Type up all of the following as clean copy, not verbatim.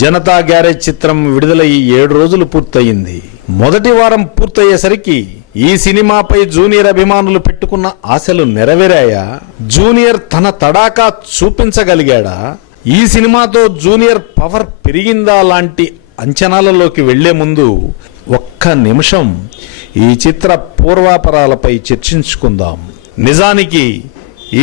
Janata garage చిత్రం విడుదలయ్యి 7 రోజులు పూర్తయింది. మొదటి వారం పూర్తయ్యేసరికి ఈ సినిమాపై జూనియర్ అభిమానులు పెట్టుకున్న ఆశలు నెరవేరాయా? జూనియర్ తన తడాకా చూపించగలిగాడా? ఈ సినిమాతో జూనియర్ పవర్ పెరిగిందా లాంటి అంచనాలలోకి వెళ్లే ముందు ఒక్క నిమిషం ఈ చిత్ర పూర్వాపరాలపై చర్చించుకుందాం. నిజానికి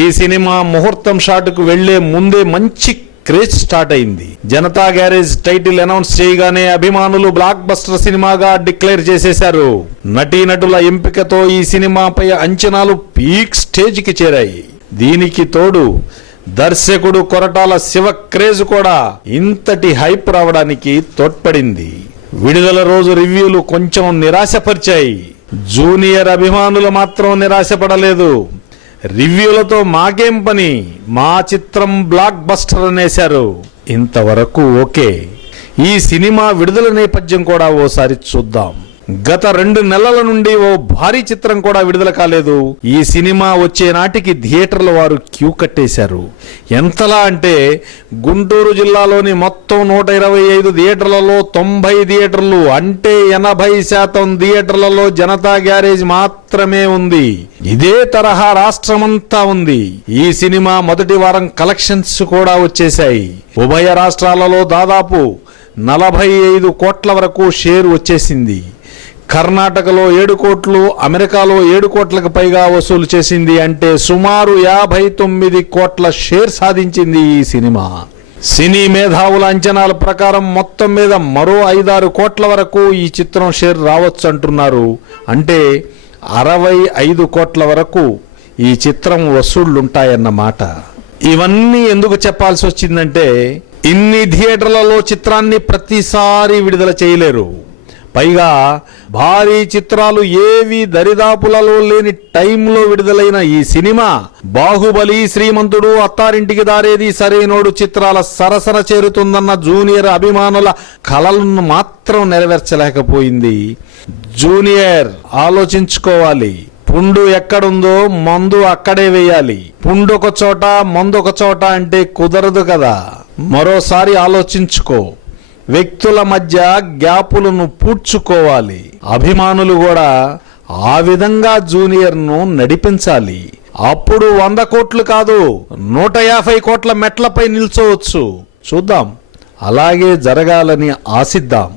ఈ సినిమా ముహూర్తం షాట్కు వెళ్లే ముందే మంచి క్రేజ్ స్టార్ట్ అయింది. జనతా గ్యారేజ్ టైటిల్ అనౌన్స్ చేయగానే అభిమానులు బ్లాక్ బస్టర్ సినిమాగా డిక్లేర్ చేసేశారు. నటీనటుల ఎంపికతో ఈ సినిమాపై అంచనాలు పీక్ స్టేజ్ కి చేరాయి. దీనికి తోడు దర్శకుడు కొరటాల శివ క్రేజ్ కూడా ఇంతటి హైప్ రావడానికి తోడ్పడింది. విడుదల రోజు రివ్యూలు కొంచెం నిరాశపరిచాయి. జూనియర్ అభిమానులు మాత్రం నిరాశపడలేదు. రివ్యూలతో మాకేం పని, మా చిత్రం బ్లాక్ బస్టర్ అనేశారు. ఇంతవరకు ఓకే. ఈ సినిమా విడుదల నేపథ్యం కూడా ఓసారి చూద్దాం. గత 2 నెలల నుండి ఓ భారీ చిత్రం కూడా విడుదల కాలేదు. ఈ సినిమా వచ్చే నాటికి థియేటర్ల వారు క్యూ కట్టేశారు. ఎంతలా అంటే గుంటూరు జిల్లాలోని మొత్తం 125 థియేటర్లలో 90 థియేటర్లు అంటే 80% థియేటర్లలో జనతా గ్యారేజ్ మాత్రమే ఉంది. ఇదే తరహా రాష్ట్రమంతా ఉంది. ఈ సినిమా మొదటి వారం కలెక్షన్స్ కూడా వచ్చేశాయి. ఉభయ రాష్ట్రాలలో దాదాపు 45 కోట్ల వరకు షేర్ వచ్చేసింది. కర్ణాటకలో 7 కోట్లు, అమెరికాలో 7 కోట్లకు పైగా వసూలు చేసింది. అంటే సుమారు 59 కోట్ల షేర్ సాధించింది ఈ సినిమా. సినీ మేధావుల అంచనాల ప్రకారం మొత్తం మీద మరో 5-6 కోట్ల వరకు ఈ చిత్రం షేర్ రావచ్చు అంటున్నారు. అంటే 65 కోట్ల వరకు ఈ చిత్రం వసూళ్లుంటాయన్నమాట. ఇవన్నీ ఎందుకు చెప్పాల్సి వచ్చిందంటే ఇన్ని థియేటర్లలో చిత్రాన్ని ప్రతిసారి విడుదల చేయలేరు. పైగా భారీ చిత్రాలు ఏవి దరిదాపులలో లేని టైంలో విడుదలైన ఈ సినిమా బాహుబలి, శ్రీమంతుడు, అత్తారింటికి దారేది, సరైనోడు చిత్రాల సరసన చేరుతుందన్న జూనియర్ అభిమానుల కలలను మాత్రం నెరవేర్చలేకపోయింది. జూనియర్ ఆలోచించుకోవాలి. పుండు ఎక్కడుందో మందు అక్కడే వేయాలి. పుండు ఒక చోట, మందు ఒక చోట అంటే కుదరదు కదా. మరోసారి ఆలోచించుకో. వ్యక్తుల మధ్య గ్యాపులను పూడ్చుకోవాలి. అభిమానులు కూడా ఆ విధంగా జూనియర్ను నడిపించాలి. అప్పుడు 100 కోట్లు కాదు 150 కోట్ల మెట్లపై నిల్చోవచ్చు. చూద్దాం, అలాగే జరగాలని ఆశిద్దాం.